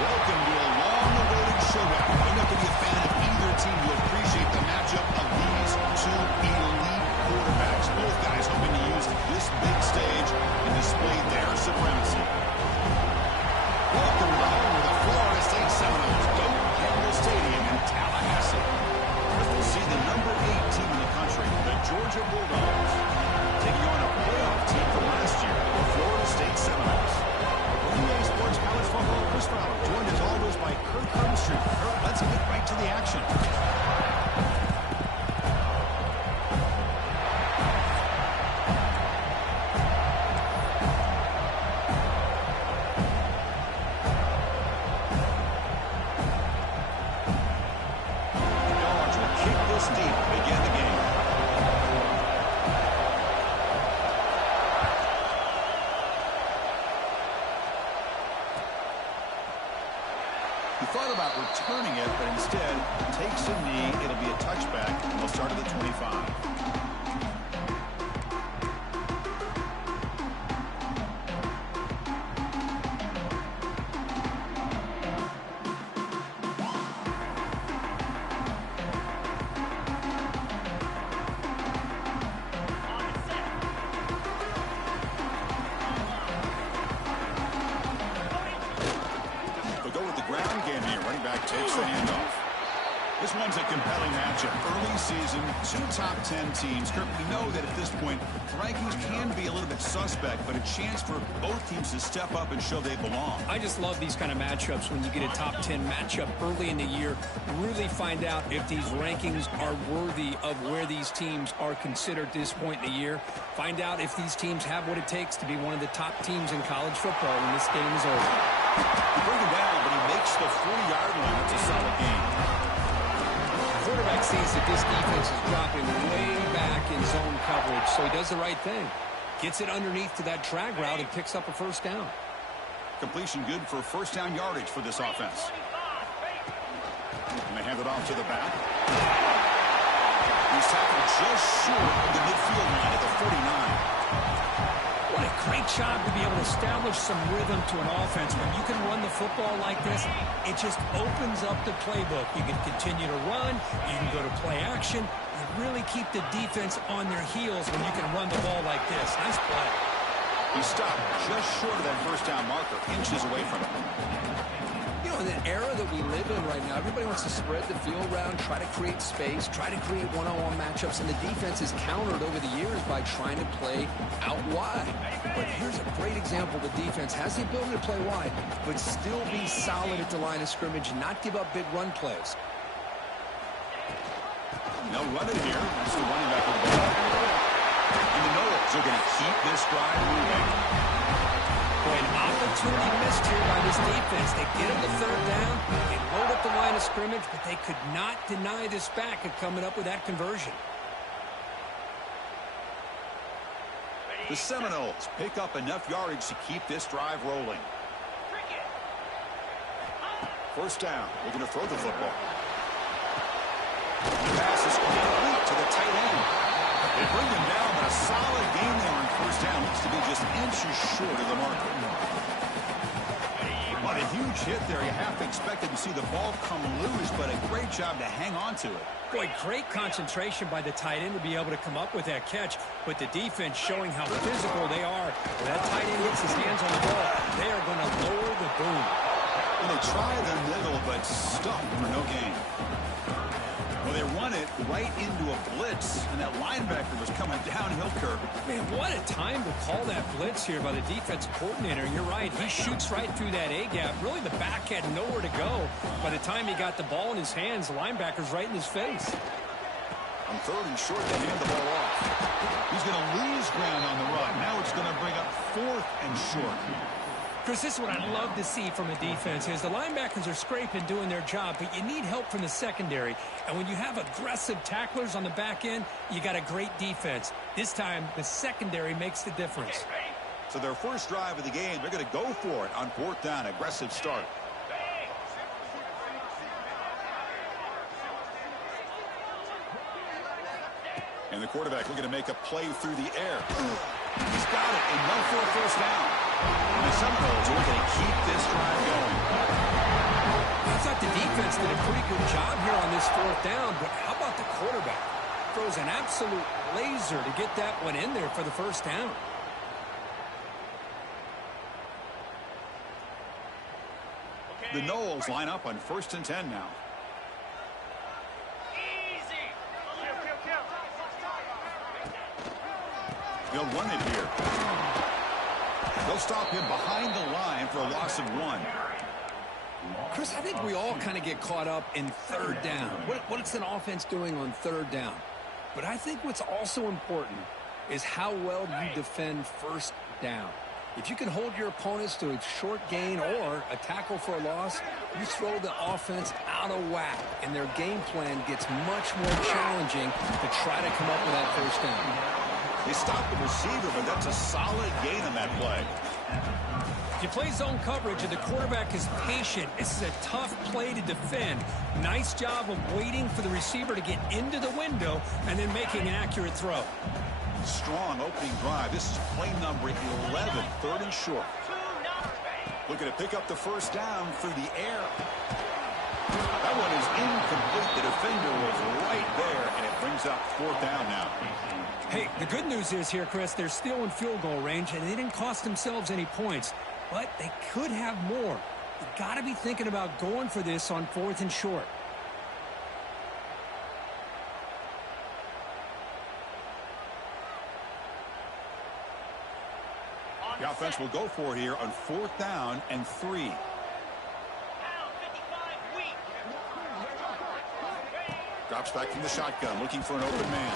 Welcome to a long-awaited showdown. You know, to be a fan of either team, you appreciate the matchup of these two elite quarterbacks. Both guys hoping to use this big stage and display their supremacy. Welcome to the home of the Florida State Seminoles. Go Campbell Stadium in Tallahassee. We'll see the number 8 team in the country, the Georgia Bulldogs, taking on a playoff team from last year, the Florida State Seminoles. EA Sports College Football, Chris Fowler, joined as always by Kurt Hermstreet. Kurt, let's get right to the action. Dogs will kick this deep to begin the game. He thought about returning it, but instead takes a knee. It'll be a touchback, and they'll start at the 25. Takes the handoff. This one's a compelling matchup. Early season, 2 top 10 teams. Kurt, we know that at this point, rankings can be a little bit suspect, but a chance for both teams to step up and show they belong. I just love these kind of matchups when you get a top 10 matchup early in the year. Really find out if these rankings are worthy of where these teams are considered at this point in the year. Find out if these teams have what it takes to be one of the top teams in college football when this game is over. He brings it down, but he makes the 40-yard line. It's a solid game. The quarterback sees that this defense is dropping way back in zone coverage, so he does the right thing. Gets it underneath to that drag route and picks up a first down. Completion good for first down yardage for this offense. And they hand it off to the back. He's tackled just short of the midfield line at the 49. What a great job to be able to establish some rhythm to an offense. When you can run the football like this, it just opens up the playbook. You can continue to run. You can go to play action. You really keep the defense on their heels when you can run the ball like this. Nice play. He stopped just short of that first down marker, inches away from it. You know, in the era that we live in right now, everybody wants to spread the field around, try to create space, try to create one-on-one matchups, and the defense is countered over the years by trying to play out wide. But here's a great example. The defense has the ability to play wide, but still be solid at the line of scrimmage and not give up big run plays. No running here. That's the running back of the ball. And the Noles are going to keep this drive moving. Boy, an opportunity missed here by this defense. They get him the third down. They load up the line of scrimmage, but they could not deny this back of coming up with that conversion. The Seminoles pick up enough yardage to keep this drive rolling. First down. They're going to throw the football. The pass is complete to the tight end. They bring him down, but a solid gain there on first down. Looks to be just inches short of the marker. But a huge hit there. You have to expect to see the ball come loose, but a great job to hang on to it. Boy, great concentration by the tight end to be able to come up with that catch, but the defense showing how physical they are. When that tight end gets his hands on the ball, they are going to lower the boom. Well, they try the middle, but stuck for no gain. Well, they run it right into a blitz, and that linebacker was coming downhill, Kirk. Man, what a time to call that blitz here by the defense coordinator. You're right. He shoots right through that A-gap. Really, the back had nowhere to go. By the time he got the ball in his hands, the linebacker's right in his face. On third and short, they hand the ball off. He's going to lose ground on the run. Now it's going to bring up fourth and short. Chris, this is what I love to see from a defense is the linebackers are scraping, doing their job, but you need help from the secondary. And when you have aggressive tacklers on the back end, you got a great defense. This time, the secondary makes the difference. So their first drive of the game, they're going to go for it on fourth down. Aggressive start. And the quarterback looking to make a play through the air. He's got it, enough for a first down. And the Seminoles are looking to keep this drive going. I thought the defense did a pretty good job here on this fourth down, but how about the quarterback? Throws an absolute laser to get that one in there for the first down. The Noles line up on 1st and 10 now. They'll run it here. They'll stop him behind the line for a loss of 1. Chris, I think we all kind of get caught up in third down. What's an offense doing on third down? But I think what's also important is how well you defend first down. If you can hold your opponents to a short gain or a tackle for a loss, you throw the offense out of whack, and their game plan gets much more challenging to try to come up with that first down. They stopped the receiver, but that's a solid gain on that play. If you play zone coverage and the quarterback is patient, this is a tough play to defend. Nice job of waiting for the receiver to get into the window and then making an accurate throw. Strong opening drive. This is play number 11, 3rd and short. Looking to pick up the first down through the air. That one is incomplete. The defender was right there, and it brings up 4th down now. Hey, the good news is here, Chris, they're still in field goal range, and they didn't cost themselves any points. But they could have more. You got to be thinking about going for this on 4th and short. The offense will go for it here on 4th down and 3. Drops back from the shotgun, looking for an open man.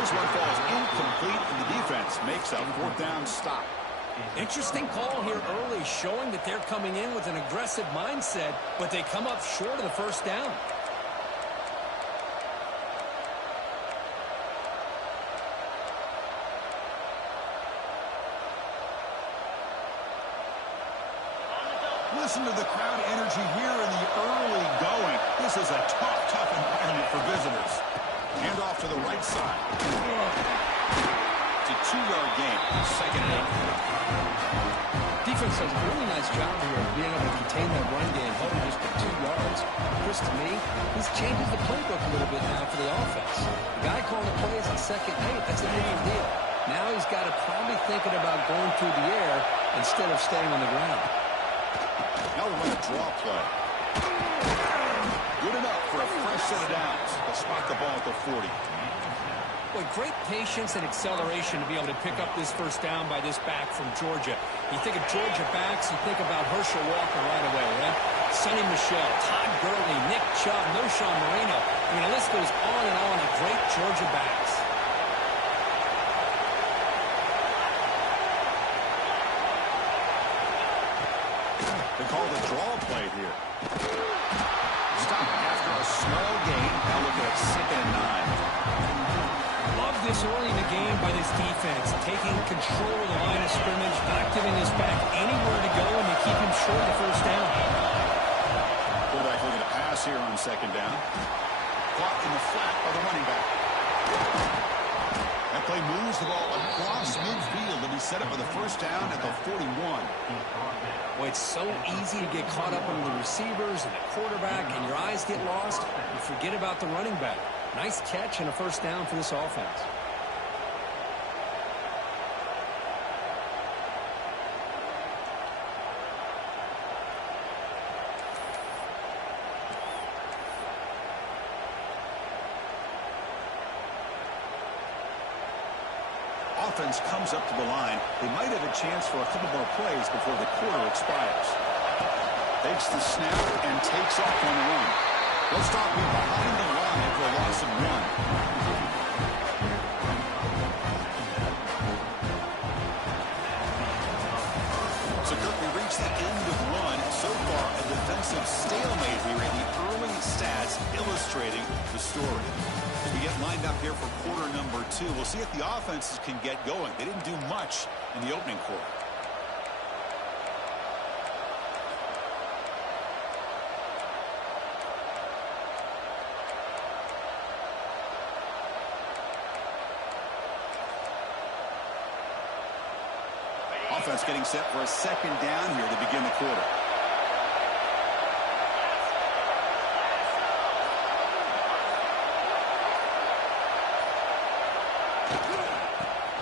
This one falls incomplete, and the defense makes a 4th down stop. Interesting call here early, showing that they're coming in with an aggressive mindset, but they come up short of the first down. Listen to the crowd energy here in the early going. This is a tough environment for visitors. Hand off to the right side. It's a 2-yard gain, 2nd and 8. Defense does a really nice job here of being able to contain that run game, holding just for 2 yards. Chris, to me, this changes the playbook a little bit now for the offense. The guy calling the plays on 2nd and 8, that's a different deal. Now he's got to probably thinking about going through the air instead of staying on the ground. Now we're going to draw play. Good enough for a fresh set of downs. They'll spot the ball at the 40. Boy, great patience and acceleration to be able to pick up this first down by this back from Georgia. You think of Georgia backs, you think about Herschel Walker right away, right? Sonny Michel, Todd Gurley, Nick Chubb, Noshawn Moreno. I mean, the list goes on and on of great Georgia backs. They call the draw play here. Stop after a small gain. Now look at 2nd and 9. Love this early in the game by this defense, taking control of the line of scrimmage, not giving this back anywhere to go, and they keep him short of the first down. Quarterback looking to pass here on 2nd down. Caught in the flat by the running back. That play moves the ball across midfield to be set up for the first down at the 41. Boy, it's so easy to get caught up on the receivers and the quarterback, and your eyes get lost. You forget about the running back. Nice catch and a first down for this offense. Offense comes up to the line. They might have a chance for a couple more plays before the quarter expires. Takes the snap and takes off on the run. They'll stop him behind the line for a loss of 1. So, Kirk, we reached the end of 1. So far, a defensive stalemate here in the early stats illustrating the story. As we get lined up here for quarter number 2, we'll see if the offenses can get going. They didn't do much in the opening quarter. offense getting set for a second down here to begin the quarter.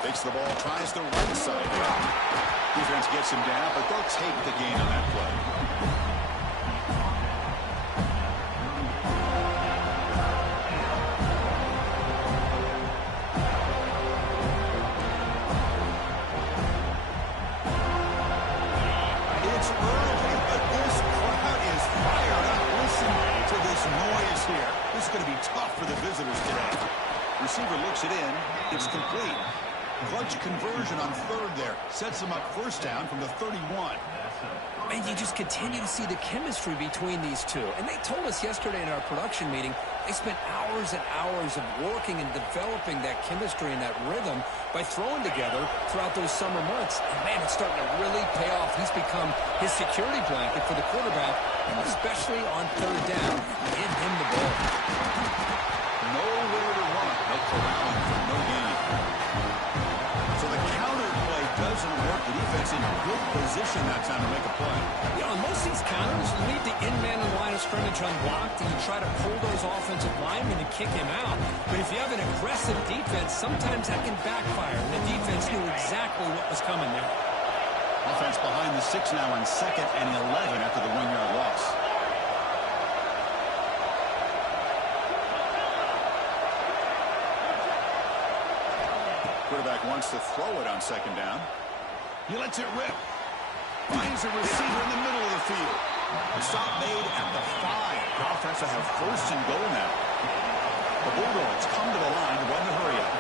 Takes the ball, tries the right side. Defense gets him down, but they'll take the gain on that play. It's early, but this crowd is fired up. Listen to this noise here. This is going to be tough for the visitors today. Receiver looks it in. It's complete. Clutch conversion on third there. Sets them up first down from the 31. And you just continue to see the chemistry between these two. And they told us yesterday in our production meeting, they spent hours and hours of working and developing that chemistry and that rhythm by throwing together throughout those summer months. And, man, it's starting to really pay off. He's become his security blanket for the quarterback, especially on third down. Give him the ball. Nowhere to run. They'll corral him for no gain. So the counter play doesn't work. The defense in good position that time to make a play. You know, on most of these counters, you leave the in-man in the line of scrimmage unblocked, and you try to pull those offensive linemen and kick him out. But if you have an aggressive defense, sometimes that can backfire. And the defense knew exactly what was coming there. Offense behind the 6 now on 2nd and 11 after the 1-yard loss. Quarterback wants to throw it on 2nd down. He lets it rip. Finds a receiver in the middle of the field. The stop made at the 5. The offense will have 1st and goal now. The Bulldogs come to the line to run the hurry-up.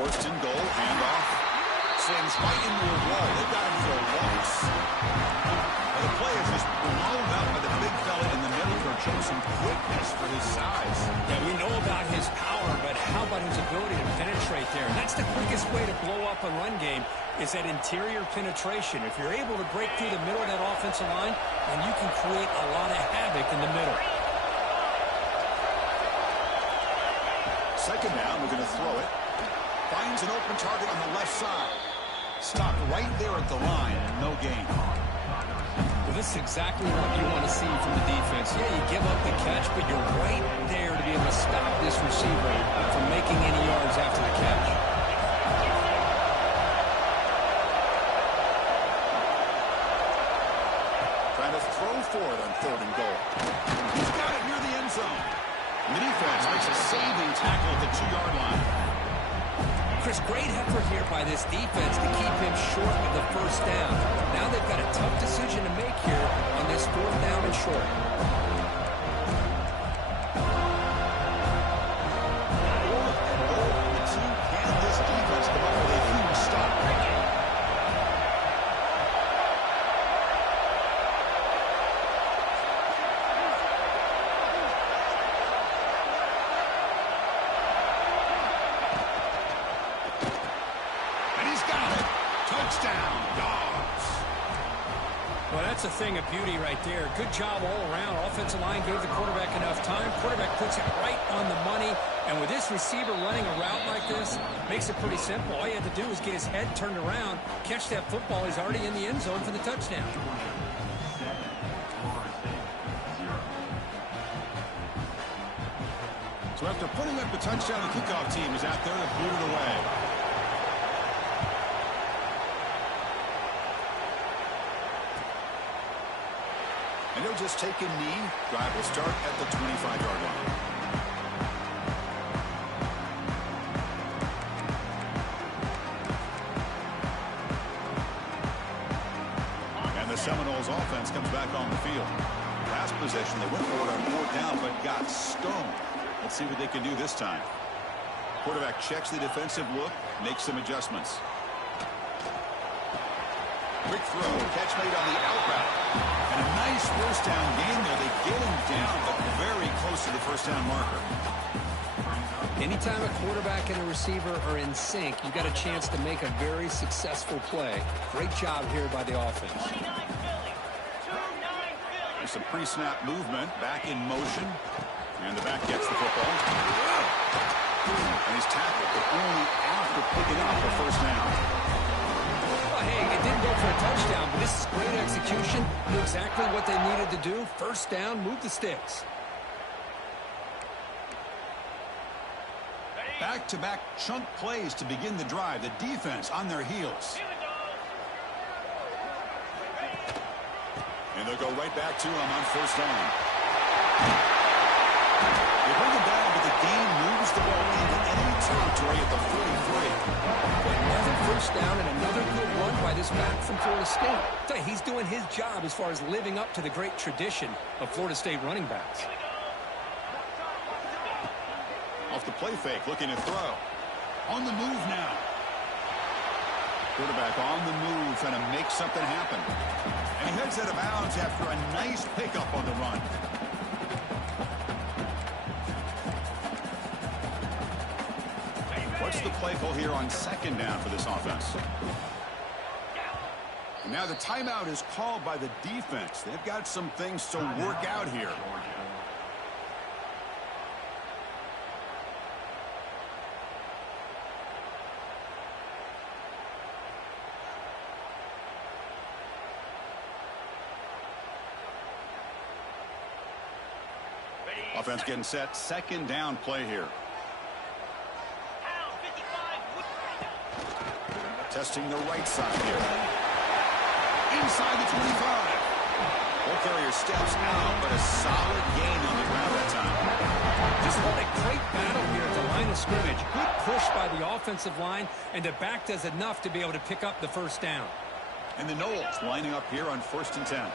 First and goal, handoff. Sends right into a wall. They've got him for a loss. Well, the play is just blown up by the big fella in the middle for showing some quickness for his size. Yeah, we know about his power, but how about his ability to penetrate there? And that's the quickest way to blow up a run game is that interior penetration. If you're able to break through the middle of that offensive line, then you can create a lot of havoc in the middle. 2nd down, we're going to throw it. Finds an open target on the left side. Stopped right there at the line. No gain. Well, this is exactly what you want to see from the defense. Yeah, you give up the catch, but you're right there to be able to stop this receiver from making any yards after the catch. Trying to throw for it on 3rd and goal. He's got it near the end zone. And the defense makes a saving tackle at the 2-yard line. Chris, great effort here by this defense to keep him short of the 1st down. Now they've got a tough decision to make here on this 4th down and short. The team can this defense come up with a huge stop. Touchdown, Dogs. Well, that's a thing of beauty right there. Good job all around. Offensive line gave the quarterback enough time. Quarterback puts it right on the money. And with this receiver running a route like this, makes it pretty simple. All you have to do is get his head turned around, catch that football. He's already in the end zone for the touchdown. So after putting up the touchdown, the kickoff team is out there to boot it away. And he'll just take a knee. Drive will start at the 25-yard line. And the Seminoles offense comes back on the field. Last possession, they went for it on 4th down, but got stoned. Let's see what they can do this time. Quarterback checks the defensive look, makes some adjustments. Quick throw, catch made on the out route. And a nice 1st down gain there. They get him down, but very close to the 1st down marker. Anytime a quarterback and a receiver are in sync, you got a chance to make a very successful play. Great job here by the offense. There's some pre-snap movement, back in motion, and the back gets the football. And he's tackled, but only after picking up the first down. Well, hey, it didn't go for a touchdown, but this is great execution. Knew exactly what they needed to do. First down, move the sticks. Back-to-back chunk plays to begin the drive. The defense on their heels. And they'll go right back to him on first down. They bring him down, but the game moves the ball into enemy territory at the 43. Another first down and another good run by this back from Florida State. I tell you, he's doing his job as far as living up to the great tradition of Florida State running backs. Off the play fake, looking to throw. On the move now. Quarterback on the move, trying to make something happen. And he heads out of bounds after a nice pickup on the run. What's the play call here on second down for this offense? And now the timeout is called by the defense. They've got some things to work out here. Offense getting set. Second down play here. Testing the right side here. Inside the 25. Ball carrier steps out, but a solid gain on the ground that time. Just what a great battle here at the line of scrimmage. Good push by the offensive line, and the back does enough to be able to pick up the first down. And the Knowles lining up here on 1st and 10.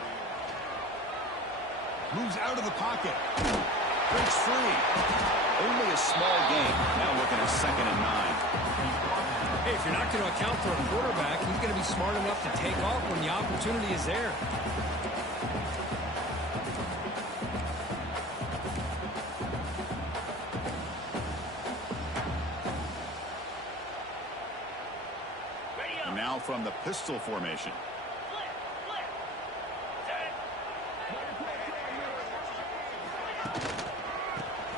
Moves out of the pocket. Breaks free. Only a small gain. Now looking at 2nd and 9. Hey, if you're not going to account for a quarterback, he's going to be smart enough to take off when the opportunity is there. And now from the pistol formation.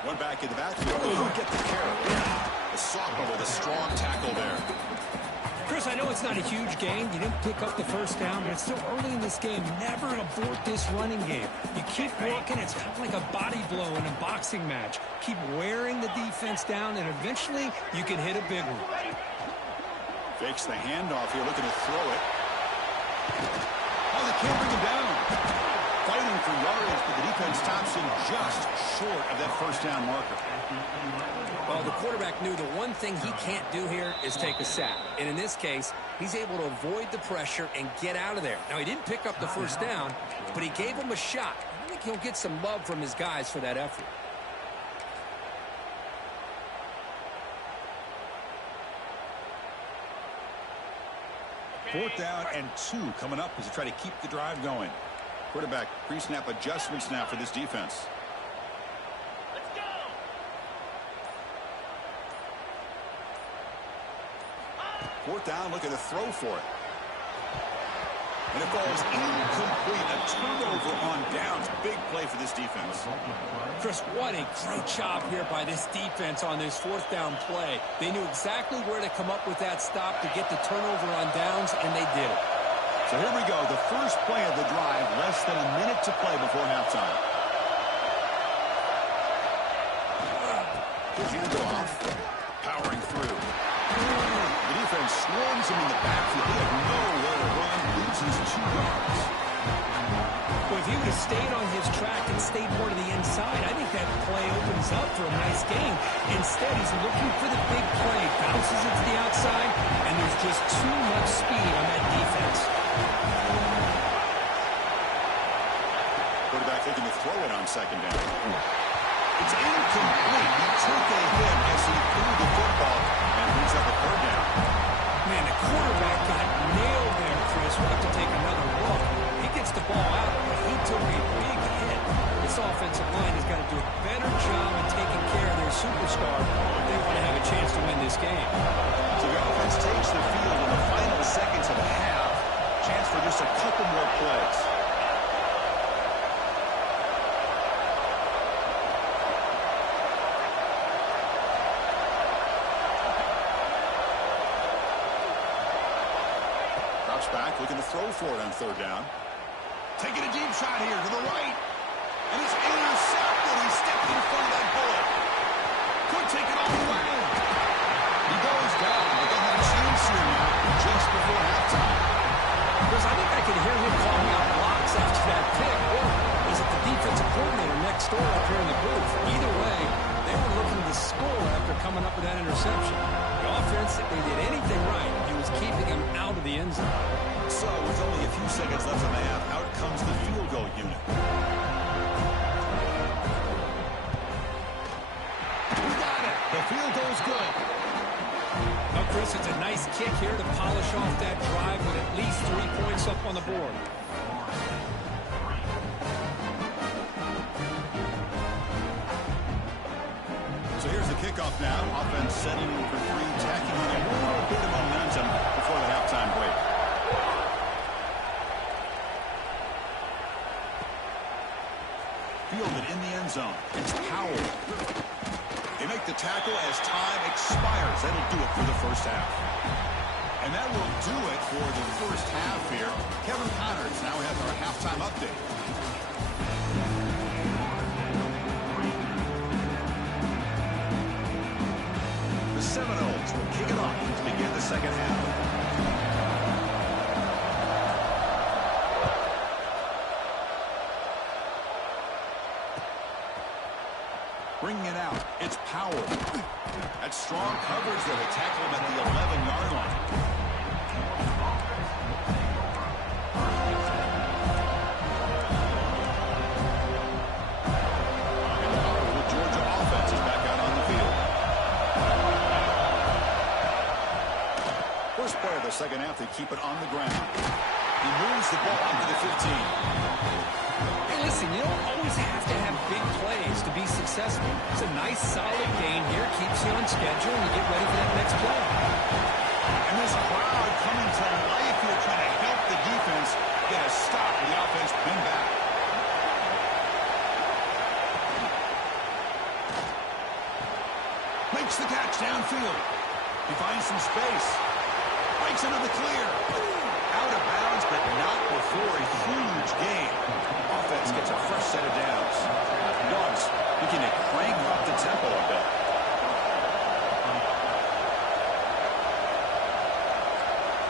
One back in the backfield. Who'll get the carry? The sophomore with a strong tackle there. Chris, I know it's not a huge gain. You didn't pick up the first down, but it's still early in this game. Never abort this running game. You keep walking. It's kind of like a body blow in a boxing match. Keep wearing the defense down, and eventually you can hit a big one. Fakes the handoff here, looking to throw it. Oh, they can't bring him down. Fighting for yardage, but the defense stops him just short of that first down marker. Well, the quarterback knew the one thing he can't do here is take a sack. And in this case, he's able to avoid the pressure and get out of there. Now, he didn't pick up the first down, but he gave him a shot. I think he'll get some love from his guys for that effort. Fourth down and 2 coming up as they try to keep the drive going. Quarterback pre-snap adjustments now for this defense. Let's go. Fourth down, looking to throw for it. And it falls incomplete. A turnover on downs. Big play for this defense. Chris, what a great job here by this defense on this fourth down play. They knew exactly where to come up with that stop to get the turnover on downs, and they did it. So here we go. The first play of the drive. Less than a minute to play before halftime. Handoff. Powering through. The defense swarms him in the backfield. They have nowhere to run. Loses 2 yards. Well, if he would have stayed on his track and stayed more to the inside, I think that play opens up for a nice gain. Instead, he's looking for the big play. Bounces it to the outside, and there's just too much speed on that defense. Quarterback looking to throw it on second down. It's incomplete. He took a hit as he threw the football and brings up a third down. Man, the quarterback got nailed there, Chris. We'll have to take another look. He gets the ball out, but he took a big hit. This offensive line has got to do a better job of taking care of their superstar. They've game. So the offense takes the field in the final seconds of the half. Chance for just a couple more plays. Drops back, looking to throw for it on third down. Taking a deep shot here to the right. And it's intercepted. He stepped in front of that bullet. Could take it all the way. He goes down, but they'll have a chance here now just before halftime. Because I think I could hear him calling out blocks after that pick. Or is it the defensive coordinator next door up here in the booth? Either way, they were looking to score after coming up with that interception. The offense, if they did anything right, it was keeping him out of the end zone. So, with only a few seconds left in the half, out comes the field goal unit. We got it. The field goal's good. Now, Chris, it's a nice kick here to polish off that drive with at least 3 points up on the board. So here's the kickoff now. Offense settling in for three, tacking on a little bit of momentum before the halftime break. Fielded in the end zone. It's Powell. They make the tackle as time expires. That'll do it for the first half. And that will do it for the first half here. Kevin Connors now has our halftime update. The Seminoles will kick it off to begin the second half. Bringing it out, it's Powell. That's strong coverage there to tackle him at the 11-yard line. And the powerful Georgia offense is back out on the field. First play of the second half, they keep it on the ground. He moves the ball into the 15. Listen, you don't always have to have big plays to be successful. It's a nice, solid gain here. Keeps you on schedule, and you get ready for that next play. And this crowd coming to life here, trying to help the defense get a stop with the offense pinned back. Makes the catch downfield. He finds some space. Breaks into the clear. Out of bounds, but not before a huge gain. Offense gets a fresh set of downs. Dogs looking to crank up the tempo a bit.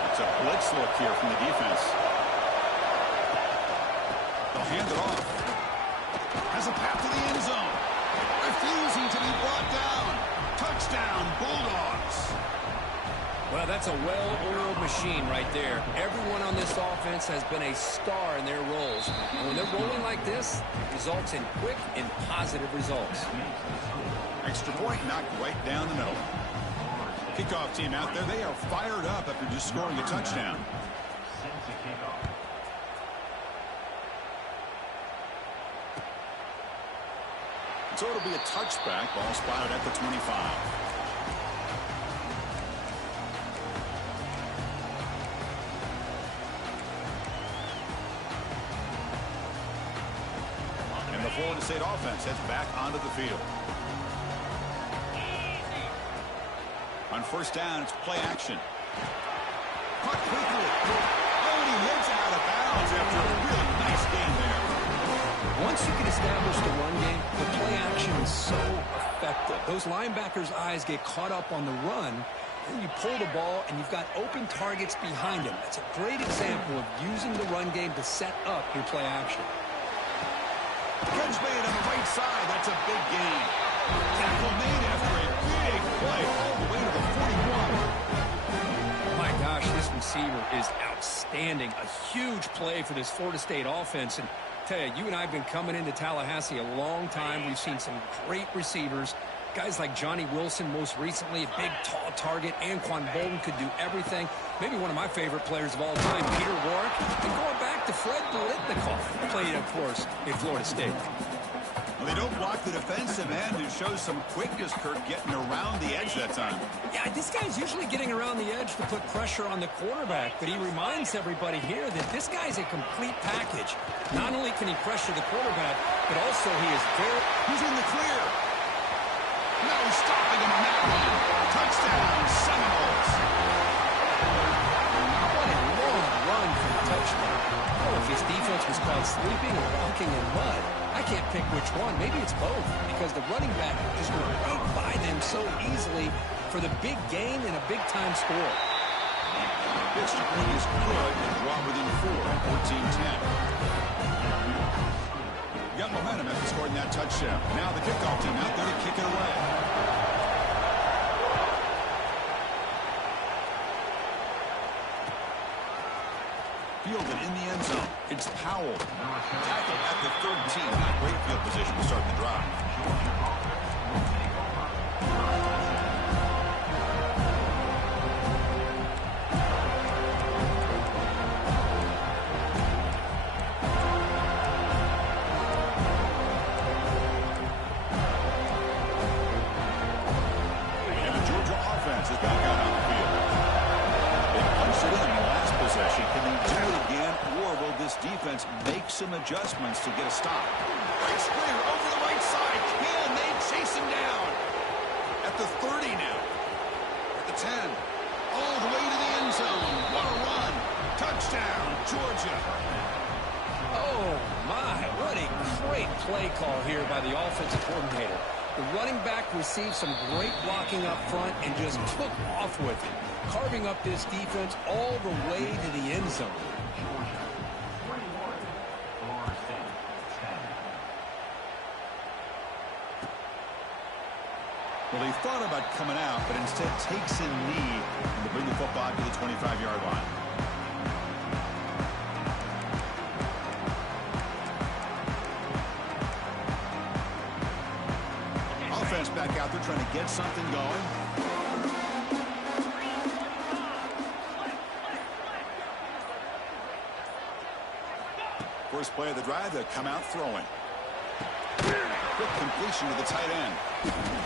It's a blitz look here from the defense. They'll hand it off. Has a path to the end zone. Refusing to be brought down. Touchdown, Bulldogs. Well, that's a well-oiled machine right there. Everyone on this offense has been a star in their roles. And when they're rolling like this, it results in quick and positive results. Extra point knocked right down the middle. Kickoff team out there, they are fired up after just scoring a touchdown. So it'll be a touchback, ball spotted at the 25. And the Florida State offense heads back onto the field. On first down, it's play action. Caught quickly. Oh, and he heads out of bounds after a really nice gain there. Once you can establish the run game, the play action is so effective. Those linebackers' eyes get caught up on the run, and you pull the ball, and you've got open targets behind him. That's a great example of using the run game to set up your play action. Catch made on the right side. That's a big gain. Tackle made after a big play all the way to the 41. My gosh, this receiver is outstanding. A huge play for this Florida State offense. And tell you, you and I have been coming into Tallahassee a long time. We've seen some great receivers. Guys like Johnny Wilson, most recently, a big, tall target. Anquan Bolden could do everything. Maybe one of my favorite players of all time, Peter Warrick. And going back to Fred Biletnikoff, played, of course, in Florida State. Well, they don't block the defensive end. It shows some quickness, Kirk, getting around the edge that time. Yeah, this guy's usually getting around the edge to put pressure on the quarterback, but he reminds everybody here that this guy's a complete package. Not only can he pressure the quarterback, but also he is very... He's in the clear. No stopping him on that one. Touchdown, Seminoles. What a long run for the touchdown. Oh, if his defense was caught sleeping or walking in mud, I can't pick which one. Maybe it's both, because the running back just went right by them so easily for the big gain and a big-time score. This one is good and draw within 4, 14-10. Got momentum after scoring that touchdown. Now the kickoff team out there to kick it away. Fielded in the end zone. It's Powell. Tackled at the 13. Not great field position to start the drive. And the Georgia offense is back out on the field. They punched it in the last possession. Can they do it again, or will this defense make some adjustments to get a stop? It's clear over the right side. Can they chase him down? At the 30 now. At the 10. All the way to the end zone. What a run. Touchdown, Georgia. Oh, my. What a great play call here by the offensive coordinator. The running back received some great blocking up front and just took off with it, carving up this defense all the way to the end zone. Well, he thought about coming out, but instead takes a knee to bring the football to the 25-yard line. Offense back out there trying to get something going. First play of the drive, they come out throwing. Quick completion to the tight end.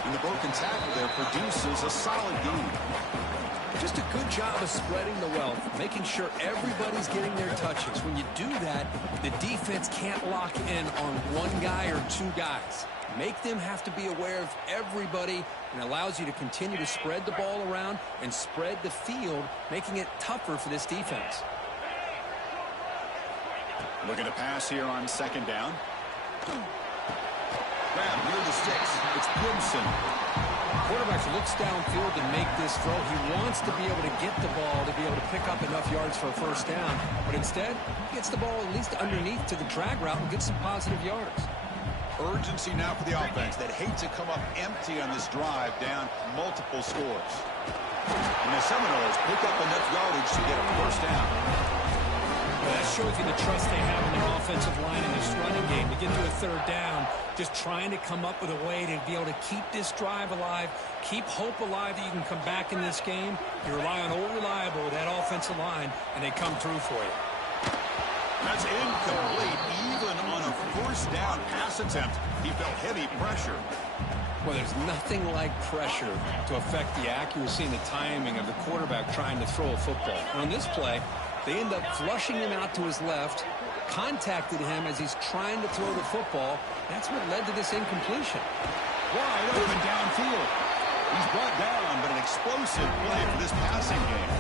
And the broken tackle there produces a solid gain. Just a good job of spreading the wealth, making sure everybody's getting their touches. When you do that, the defense can't lock in on one guy or two guys. Make them have to be aware of everybody, and allows you to continue to spread the ball around and spread the field, making it tougher for this defense. Looking to pass here on second down. Grab near the sticks. It's Gibson. Quarterback looks downfield to make this throw. He wants to be able to get the ball to be able to pick up enough yards for a first down. But instead, he gets the ball at least underneath to the drag route and gets some positive yards. Urgency now for the offense. They'd hate to come up empty on this drive, down multiple scores. And the Seminoles pick up enough yardage to get a first down. Well, that shows you the trust they have in their offensive line in this running game. To get to a third down, just trying to come up with a way to be able to keep this drive alive, keep hope alive that you can come back in this game. You rely on old reliable with that offensive line, and they come through for you. That's incomplete. Even on a first down pass attempt, he felt heavy pressure. Well, there's nothing like pressure to affect the accuracy and the timing of the quarterback trying to throw a football. And on this play, they end up flushing him out to his left, contacted him as he's trying to throw the football. That's what led to this incompletion. Wide open downfield. He's brought down, but an explosive play for this passing game.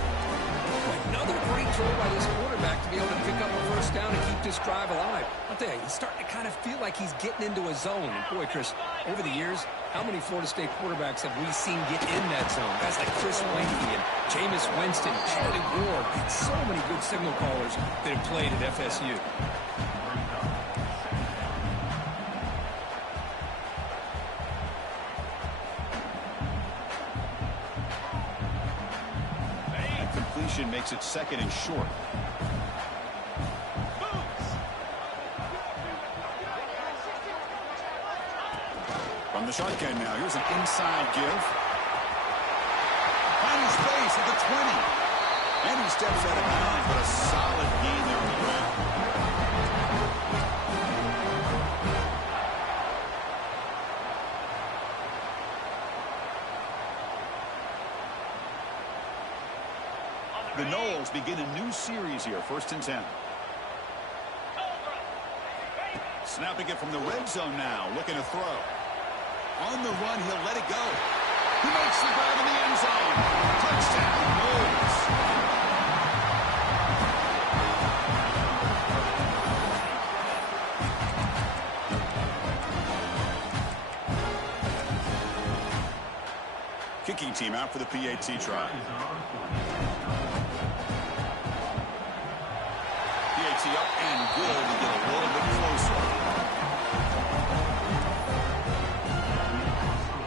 Another great throw by this quarterback to be able to pick up a first down and keep this drive alive. I'll tell you, he's starting to kind of feel like he's getting into a zone. And boy, Chris, over the years, how many Florida State quarterbacks have we seen get in that zone? Guys like Chris Weinke and Jameis Winston, Charlie Ward, and so many good signal callers that have played at FSU. Makes it second and short. From the shotgun now, here's an inside give. Finds space at the 20. And he steps out of bounds, but a solid gain there on the ground. begin a new series here. 1st and 10. Snapping it from the red zone now. Looking to throw. On the run, he'll let it go. He makes the grab in the end zone. Touchdown, Wolves. Kicking team out for the PAT try. PAT up and good to get a little bit closer.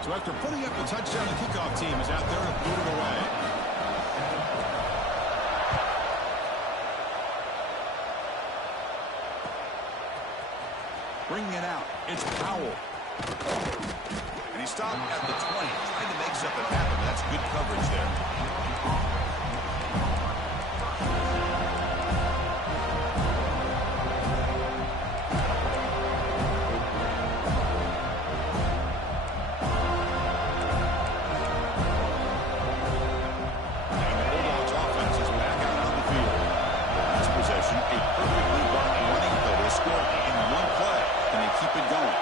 So after putting up the touchdown, the kickoff team is out there to boot it away. Bringing it out, it's Powell. And he stopped at the 20, trying to make something happen. That's good coverage there. And the Bulldogs offense is back out on the field. Last possession, a perfectly marked running play. They scored in one play, and they keep it going.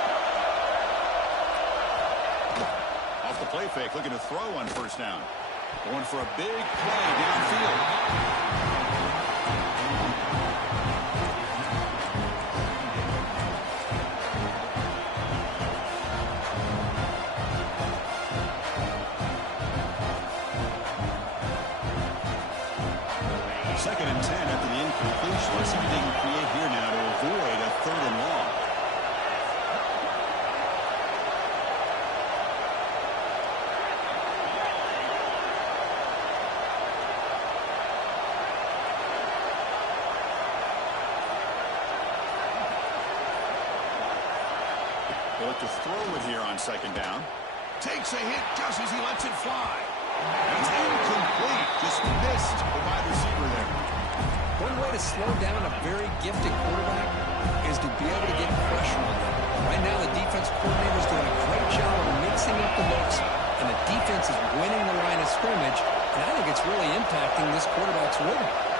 Off the play fake, looking to throw on 1st down. Going for a big play downfield. Second and 10 after the incompletion. Let's see what they can create here now to avoid a 3rd and long. They look to throw it here on 2nd down. Takes a hit just as he lets it fly. That's incomplete. Just missed the wide receiver there. One way to slow down a very gifted quarterback is to be able to get pressure on them. Right now, the defense coordinator is doing a great job of mixing up the looks, and the defense is winning the line of scrimmage, and I think it's really impacting this quarterback's rhythm.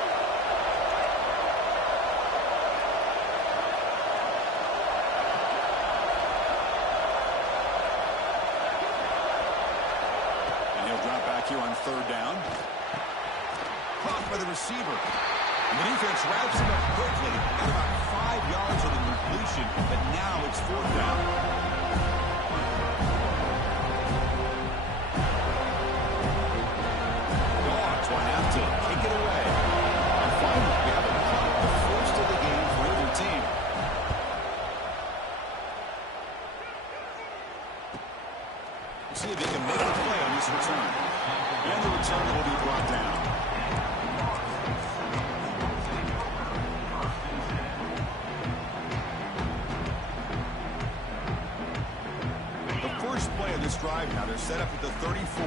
Here on 3rd down. Caught by the receiver. And the defense wraps it up quickly at about 5 yards of the completion, but now it's 4th down. Dogs will have to kick it away. And finally, we have a punt, the first of the game for either team. We'll see if they can make a play on this return. And the return will be brought down. The first play of this drive now, they're set up at the 34.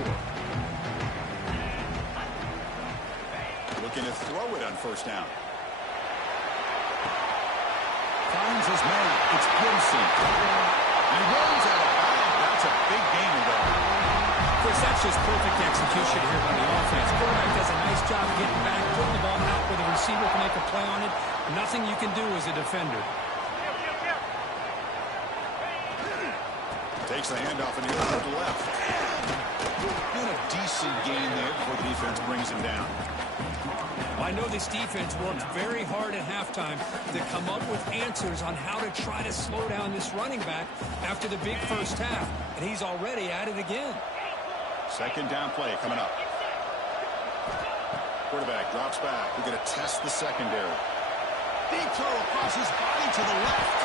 Looking to throw it on 1st down. Finds his man. It's Gibson. He runs out of bounds. That's a big gain there. Chris, that's just perfect execution here by the offense. Quarterback does a nice job getting back, putting the ball out where the receiver can make a play on it. Nothing you can do as a defender. Takes the handoff and he goes to the left. Doing a decent gain there before the defense brings him down. I know this defense worked very hard at halftime to come up with answers on how to try to slow down this running back after the big first half, and he's already at it again. 2nd down play coming up. Quarterback drops back. We're going to test the secondary. Deep throw across his body to the left.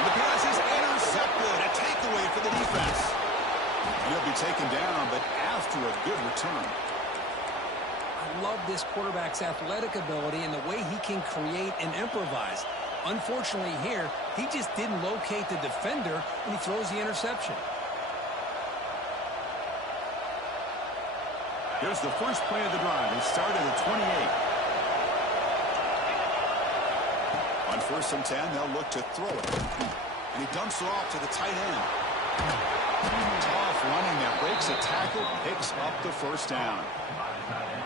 The pass is intercepted. A takeaway for the defense. He'll be taken down, but after a good return. I love this quarterback's athletic ability and the way he can create and improvise. Unfortunately here, he just didn't locate the defender, and he throws the interception. Here's the first play of the drive. They started at 28. On 1st and 10, they'll look to throw it. And he dumps it off to the tight end. Tough running that breaks a tackle, picks up the 1st down.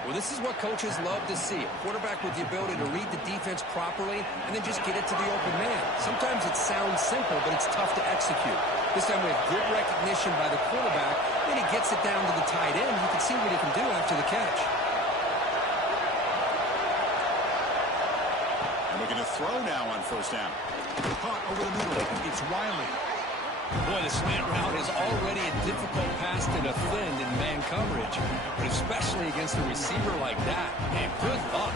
Well, this is what coaches love to see. A quarterback with the ability to read the defense properly and then just get it to the open man. Sometimes it sounds simple, but it's tough to execute. This time we have good recognition by the quarterback, and he gets it down to the tight end. You can see what he can do after the catch. And looking to throw now on first down. Caught over the middle. It's Riley. Boy, the slant route is already a difficult pass to defend in man coverage, but especially against a receiver like that. Man, good luck.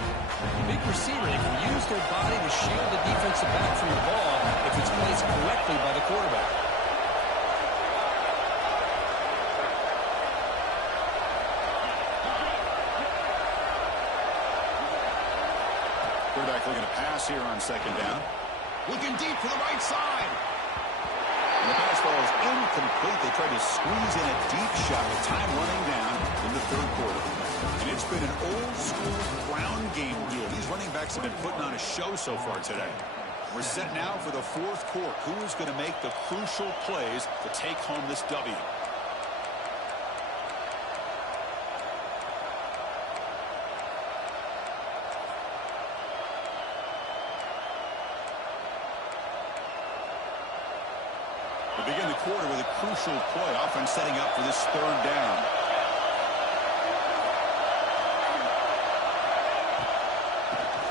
Big receiver, they can use their body to shield the defensive back from the ball if it's placed correctly by the quarterback. Quarterback looking to pass here on second down. Looking deep to the right side. And the pass ball is incomplete. They tried to squeeze in a deep shot with time running down in the third quarter. And it's been an old-school ground game here. These running backs have been putting on a show so far today. We're set now for the fourth quarter. Who is going to make the crucial plays to take home this W? We begin the quarter with a crucial play, often setting up for this third down.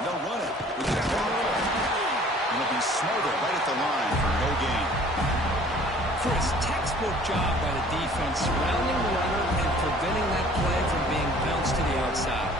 They'll run it. And they'll be smothered right at the line for no gain. Chris, textbook job by the defense, surrounding the runner and preventing that play from being bounced to the outside.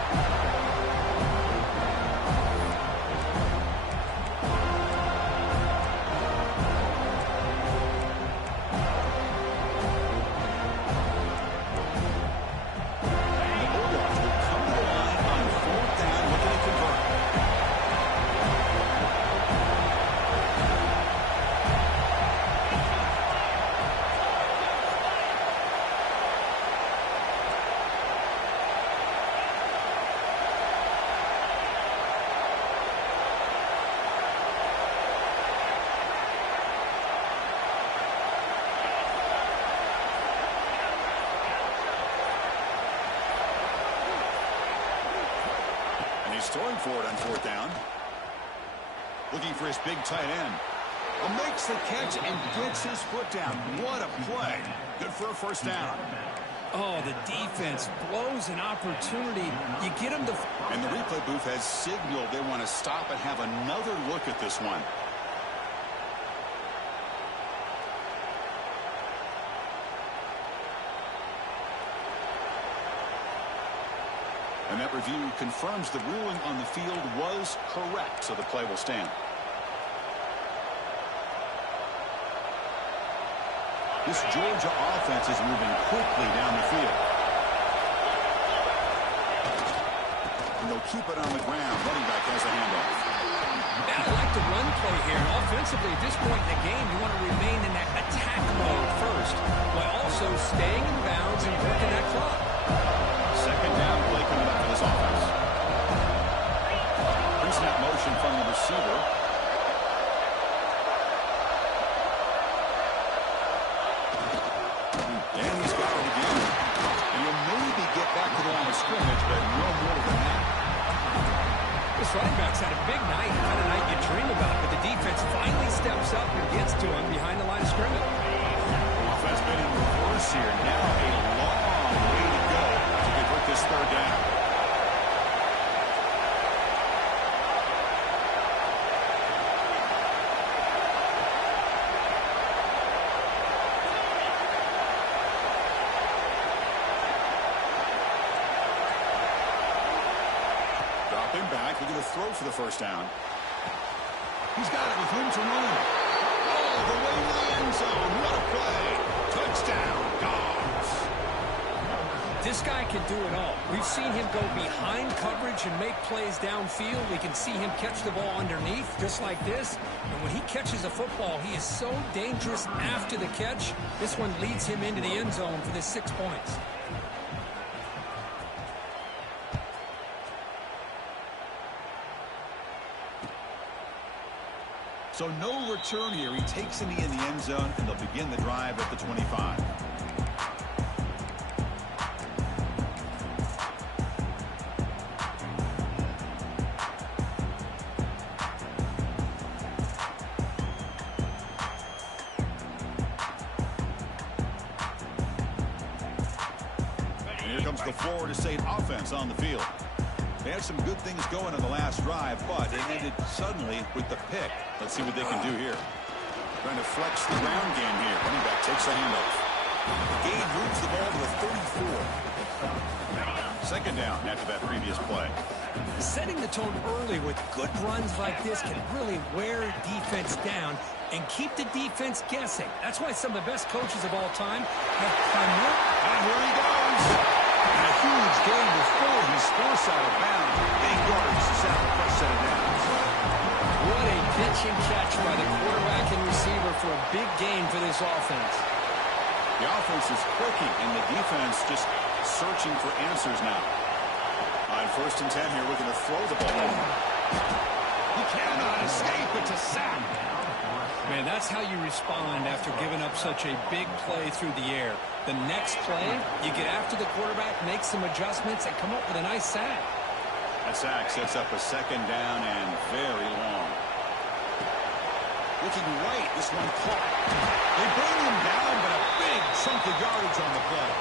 He's throwing for it on fourth down. Looking for his big tight end. Makes the catch and gets his foot down. What a play. Good for a first down. Oh, the defense blows an opportunity. You get him to... And the replay booth has signaled they want to stop and have another look at this one. And that review confirms the ruling on the field was correct, so the play will stand. This Georgia offense is moving quickly down the field. And they'll keep it on the ground. Running back has a handoff. I like the run play here. Offensively, at this point in the game, you want to remain in that attack mode first, while also staying in bounds and working that clock. Second down play coming up for this offense. Pre-snap motion from the receiver. And he's got it again. And he'll maybe get back to the line of scrimmage, but no more than that. This running back's had a big night, the kind of night you dream about, but the defense finally steps up and gets to him behind the line of scrimmage. Offense been in reverse here. Now a long way to go to convert this third down. Dropping back, looking to throw for the first down. He's got it with room to run. Oh, the way to the end zone. What a play. Touchdown, Dogs. This guy can do it all. We've seen him go behind coverage and make plays downfield. We can see him catch the ball underneath, just like this. And when he catches a football, he is so dangerous after the catch. This one leads him into the end zone for the 6 points. So no return here. He takes it in the end zone, and they'll begin the drive at the 25. the Florida State offense on the field. They had some good things going on the last drive, but it ended suddenly with the pick. Let's see what they can do here. Trying to flex the ground game here. Running back takes a handoff. Gain moves the ball to a 34. Second down after that previous play. Setting the tone early with good runs like this can really wear defense down and keep the defense guessing. That's why some of the best coaches of all time have primarily... And here he goes. And a huge gain before he's forced out of bounds. 8 yards to set the first set of downs. What a pitch and catch by the quarterback and receiver for a big gain for this offense. The offense is clicking, and the defense just searching for answers now. On 1st and 10 here, we're going to throw the ball. He cannot escape. It's a sack. Man, that's how you respond after giving up such a big play through the air. The next play, you get after the quarterback, make some adjustments, and come up with a nice sack. That sack sets up a second down and very long. Looking right, this one caught. They bring him down, but a big chunk of yardage on the play.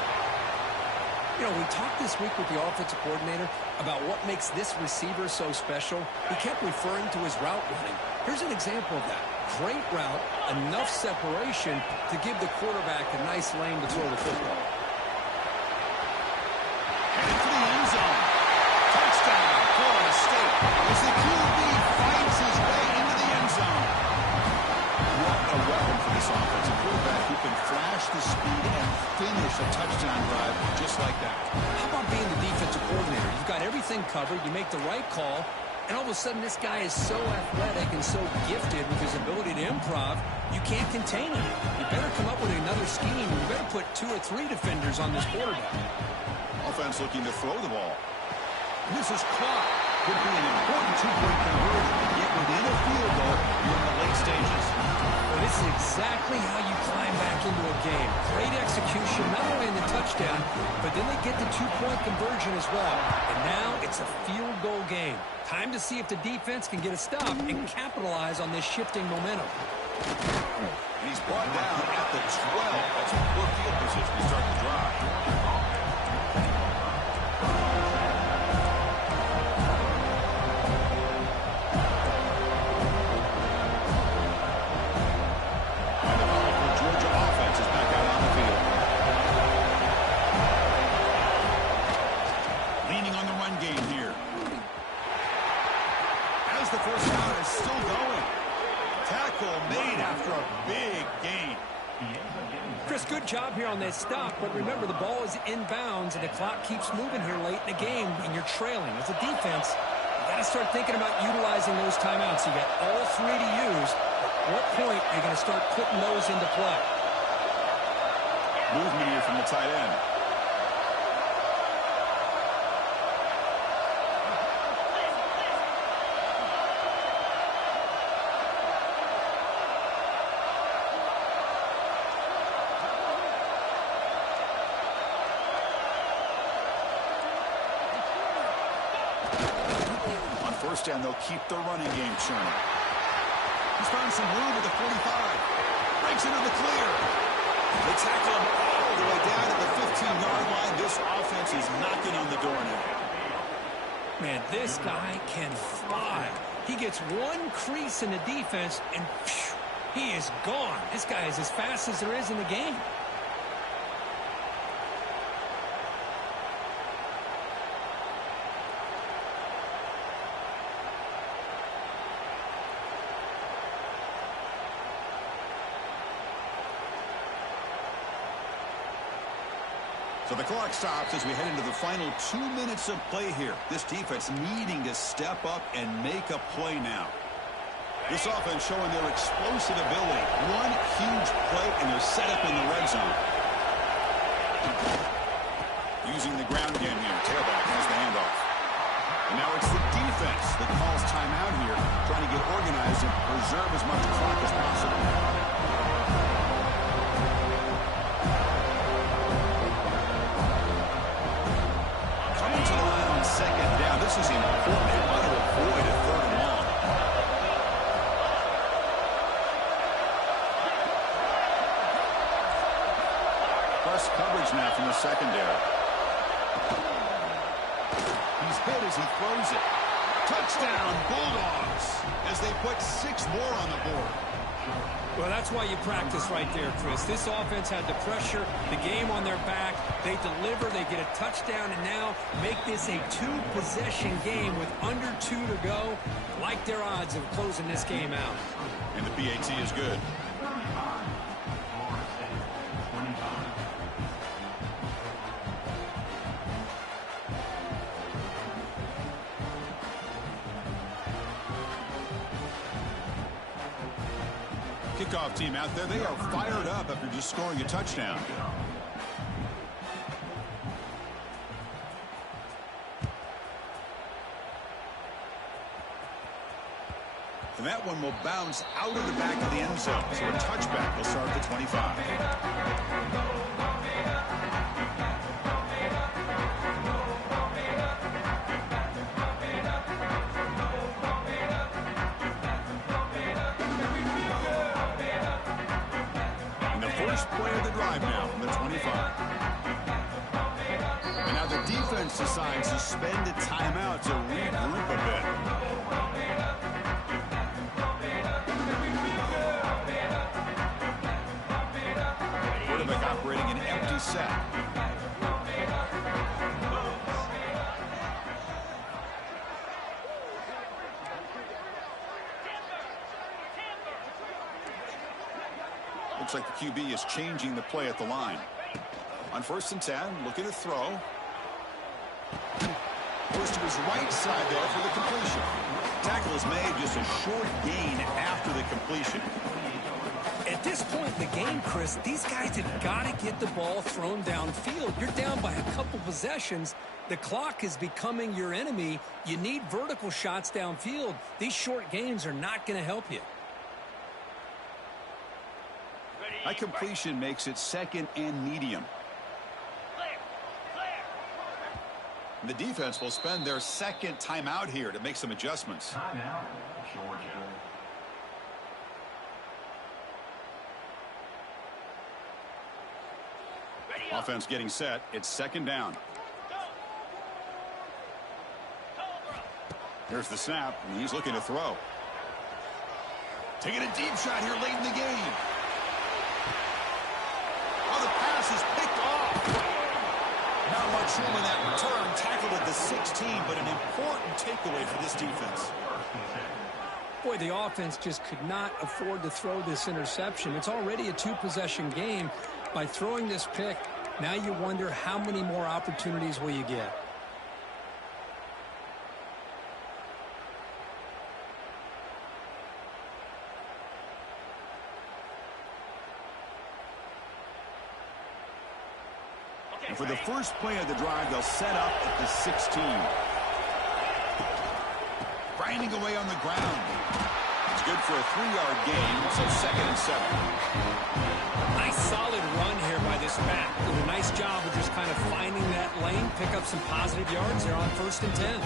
You know, we talked this week with the offensive coordinator about what makes this receiver so special. He kept referring to his route running. Here's an example of that. Great route, enough separation to give the quarterback a nice lane to throw the football. Heading for the end zone. Touchdown, Florida State. As the QB fights his way into the end zone. What a weapon for this offense. A quarterback who can flash the speed and finish a touchdown drive just like that. How about being the defensive coordinator? You've got everything covered. You make the right call. And all of a sudden, this guy is so athletic and so gifted with his ability to improv, you can't contain him. You better come up with another scheme. You better put 2 or 3 defenders on this quarterback. Offense looking to throw the ball. This is caught. Could be an important 2-point conversion to get within a field goal here in the late stages. Well, this is exactly how you climb back into a game. Great execution, not only in the touchdown, but then they get the 2-point conversion as well. And now it's a field goal game. Time to see if the defense can get a stop and capitalize on this shifting momentum. And he's brought down at the 12. That's a poor field position to start the drive. And the powerful Georgia offense is back out on the field. Leaning on the run game here. As the first down is still going. Tackle made after a big gain. Chris, good job here on that stop, but remember the ball is inbounds and the clock keeps moving here late in the game and you're trailing. As a defense, you got to start thinking about utilizing those timeouts. You got all 3 to use. At what point are you going to start putting those into play? Movement here from the tight end. And they'll keep the running game churning. He's found some room at the 45. Breaks into the clear. They tackle him all the way down to the 15-yard line. This offense is knocking on the door now. Man, this guy can fly. He gets one crease in the defense, and phew, he is gone. This guy is as fast as there is in the game. So the clock stops as we head into the final 2 minutes of play here. This defense needing to step up and make a play now. This offense showing their explosive ability. One huge play and they're set up in the red zone. Using the ground game here. Tailback has the handoff. And now it's the defense that calls timeout here, trying to get organized and preserve as much clock as possible. Second down. This is important. They want to avoid a 3rd and long. Press coverage now from the secondary. He's hit as he throws it. Touchdown, Bulldogs, as they put 6 more on the board. Well, that's why you practice right there, Chris. This offense had the pressure, the game on their back. They deliver, they get a touchdown, and now make this a 2-possession game with under 2 to go. Like their odds of closing this game out. And the PAT is good. Kickoff team out there, they are fired up after just scoring a touchdown. And that one will bounce out of the back of the end zone. So a touchback will start at the 25. First play of the drive now from the 25. And now the defense decides to spend a timeout to regroup a bit. Quarterback operating an empty set. Looks like the QB is changing the play at the line. On 1st and 10, looking to throw. Goes to his right side there for the completion. Tackle is made, just a short gain after the completion. At this point in the game, Chris, these guys have got to get the ball thrown downfield. You're down by a couple possessions. The clock is becoming your enemy. You need vertical shots downfield. These short gains are not going to help you. That completion makes it 2nd and medium. And the defense will spend their 2nd timeout here to make some adjustments. Timeout, Georgia. Offense getting set. It's 2nd down. Here's the snap, and he's looking to throw. Taking a deep shot here late in the game. Oh, the pass is picked off. Not much room in that return. Tackled at the 16, but an important takeaway for this defense. Boy, the offense just could not afford to throw this interception. It's already a 2-possession game. By throwing this pick, now you wonder how many more opportunities will you get. And for the first play of the drive, they'll set up at the 16. Grinding away on the ground. It's good for a 3-yard gain, so 2nd and 7. Nice solid run here by this back. Did a nice job of just kind of finding that lane, pick up some positive yards there on 1st and 10.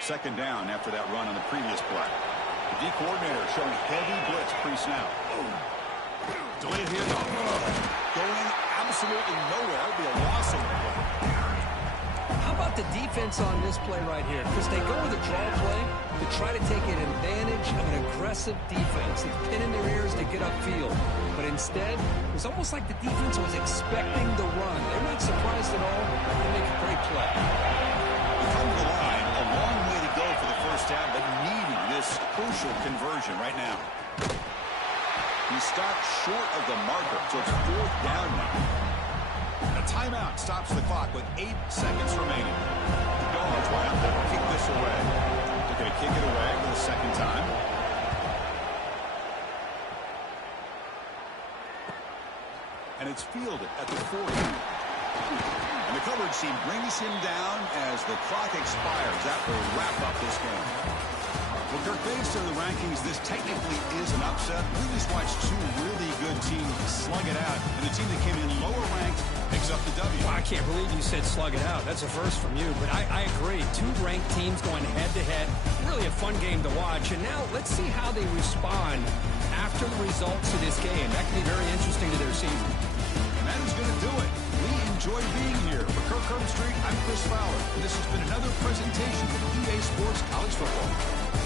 2nd down after that run on the previous play. The D coordinator showing heavy blitz pre-snap. Delayed hit. Going absolutely nowhere. It'll be a loss of the play. How about the defense on this play right here? Because they go with a draw play to try to take an advantage of an aggressive defense. It's pinning their ears to get upfield. But instead, it was almost like the defense was expecting the run. They're not surprised at all. They make a great play. Come to the line. A long way to go for the first down, but needing this crucial conversion right now. He stopped short of the marker, so it's 4th down now. A timeout stops the clock with 8 seconds remaining. The Dogs will have to kick this away. They're going to kick it away for the 2nd time. And it's fielded at the 40. And the coverage team brings him down as the clock expires. That will wrap up this game. Well, Kirk, based on the rankings, this technically is an upset. We just watched 2 really good teams slug it out, and the team that came in lower ranked picks up the W. Well, I can't believe you said slug it out. That's a first from you, but I agree. Two ranked teams going head-to-head. Really a fun game to watch. And now let's see how they respond after the results of this game. That could be very interesting to their season. And that is going to do it. We enjoy being here. For Kirk Herbstreit, I'm Chris Fowler. And this has been another presentation of EA Sports College Football.